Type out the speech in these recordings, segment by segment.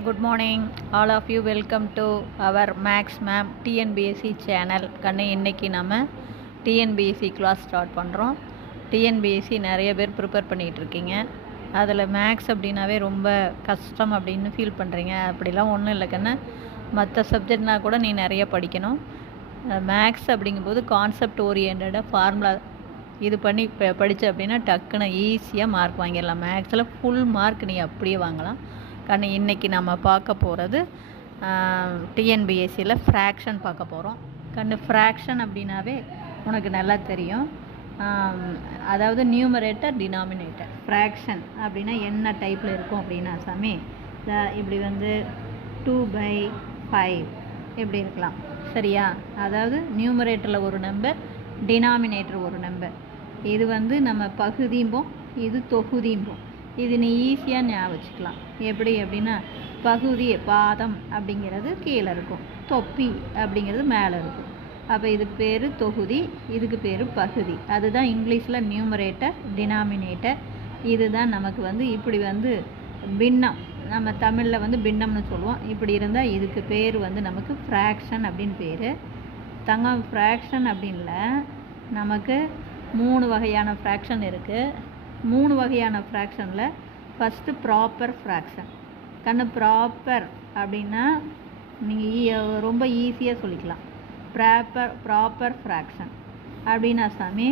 Good morning, all of you. Welcome to our Max Ma'am TNBSC channel. கண்ணு இன்னைக்கு நம்ம TNBSC class start பண்ணுறோம். TNBSC நிறைய பேர் ப்ரிப்பேர் பண்ணிகிட்டு இருக்கீங்க. அதில் மேக்ஸ் அப்படின்னாவே ரொம்ப கஷ்டம் அப்படின்னு ஃபீல் பண்ணுறீங்க. அப்படிலாம் ஒன்றும் இல்லை கண்ணு. மற்ற சப்ஜெக்ட்னால் கூட நீ நிறைய படிக்கணும். மேக்ஸ் அப்படிங்கும்போது கான்செப்ட் ஓரியன்டாக ஃபார்முலா இது பண்ணி படித்த அப்படின்னா டக்குன்னு ஈஸியாக மார்க் வாங்கிடலாம். மேக்ஸில் ஃபுல் மார்க் நீ அப்படியே வாங்கலாம். கண்ணு இன்றைக்கி நம்ம பார்க்க போகிறது டிஎன்பிஎஸ்சியில் ஃப்ராக்ஷன் பார்க்க போகிறோம். கண்ணு ஃப்ராக்ஷன் அப்படின்னாவே உனக்கு நல்லா தெரியும். அதாவது நியூமரேட்டர் டினாமினேட்டர். ஃப்ராக்ஷன் அப்படின்னா என்ன டைப்பில் இருக்கும் அப்படின்னா சாமி இப்படி வந்து 2/5 இப்படி இருக்கலாம், சரியா? அதாவது நியூமரேட்டரில் ஒரு நம்பர், டினாமினேட்டர் ஒரு நம்பர். இது வந்து நம்ம பகுதியும்போம், இது தொகுதியும்போம். இது நீ ஈஸியாக ஞாபகம் வச்சுக்கலாம். எப்படி அப்படின்னா பகுதி பாதம் அப்படிங்கிறது கீழே இருக்கும், தொப்பி அப்படிங்கிறது மேலே இருக்கும். அப்போ இதுக்கு பேர் தொகுதி, இதுக்கு பேர் பகுதி. அதுதான் இங்கிலீஷில் நியூமரேட்டர் டினாமினேட்டர். இதுதான் நமக்கு வந்து இப்படி வந்து பின்னம், நம்ம தமிழில் வந்து பின்னம்னு சொல்லுவோம். இப்படி இருந்தால் இதுக்கு பேர் வந்து நமக்கு ஃப்ராக்ஷன் அப்படின்னு பேர். தங்கம் ஃப்ராக்ஷன் அப்படின்ல நமக்கு 3 வகையான ஃப்ராக்ஷன் இருக்குது. 3 வகையான ஃப்ராக்ஷனில் ஃபஸ்ட்டு ப்ராப்பர் ஃப்ராக்ஷன். கண்ணு ப்ராப்பர் அப்படின்னா நீங்கள் ரொம்ப ஈஸியாக சொல்லிக்கலாம். ப்ராப்பர் ஃப்ராக்ஷன் அப்படின்னா சாமி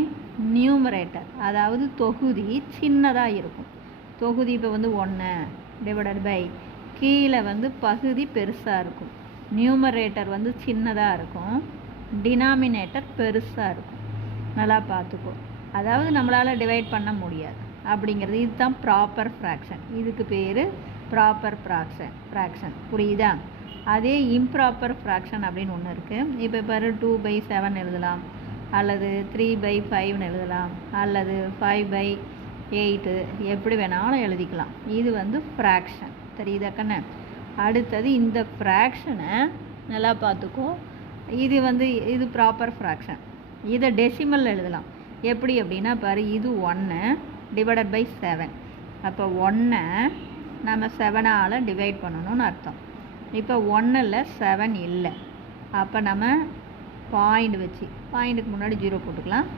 நியூமரேட்டர், அதாவது தொகுதி சின்னதாக இருக்கும். தொகுதி இப்போ வந்து 1/, கீழே வந்து பகுதி பெருசாக இருக்கும். நியூமரேட்டர் வந்து சின்னதாக இருக்கும், டினாமினேட்டர் பெருசாக இருக்கும். நல்லா பார்த்துக்கோ. அதாவது நம்மளால் டிவைட் பண்ண முடியாது அப்படிங்கிறது. இதுதான் ப்ராப்பர் ஃப்ராக்ஷன். இதுக்கு பேர் ப்ராப்பர் ஃப்ராக்ஷன். புரியுதா? அதே இம்ப்ராப்பர் ஃப்ராக்ஷன் அப்படின்னு ஒன்று இருக்குது. இப்போ பாரு 2/7 எழுதலாம், அல்லது 3/5 எழுதலாம், அல்லது 5/8, எப்படி வேணாலும் எழுதிக்கலாம். இது வந்து ஃப்ராக்ஷன். தெரியுதா கண்ணு? அடுத்தது இந்த ஃப்ராக்ஷனை நல்லா பார்த்துக்கோ. இது வந்து இது ப்ராப்பர் ஃப்ராக்ஷன். இதை டெசிமல் எழுதலாம். எப்படி அப்படின்னா பாரு, இது 1/7. அப்போ 1 நம்ம 7ஆல் டிவைட் பண்ணணும்னு அர்த்தம். இப்போ 1ல் 7 இல்லை. அப்போ நம்ம பாயிண்ட் வச்சு, பாயிண்ட்டுக்கு முன்னாடி 0 போட்டுக்கலாம்,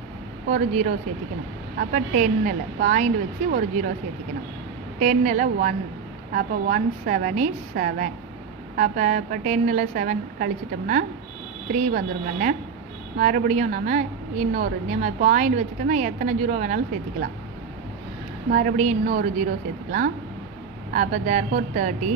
ஒரு 0 சேர்த்திக்கணும். அப்போ 10ல் பாயிண்ட் வச்சு ஒரு 0 சேர்த்திக்கணும். 10ல் 1, அப்போ 1 7 is 7. அப்போ 10ல் 7 கழிச்சிட்டோம்னா 3 வந்துருங்கண்ணே. மறுபடியும் நம்ம பாயிண்ட் வச்சுட்டோன்னா எத்தனை 0 வேணாலும் சேர்த்திக்கலாம். மறுபடியும் இன்னொரு 0 சேர்த்துக்கலாம். அப்போ therefore 30.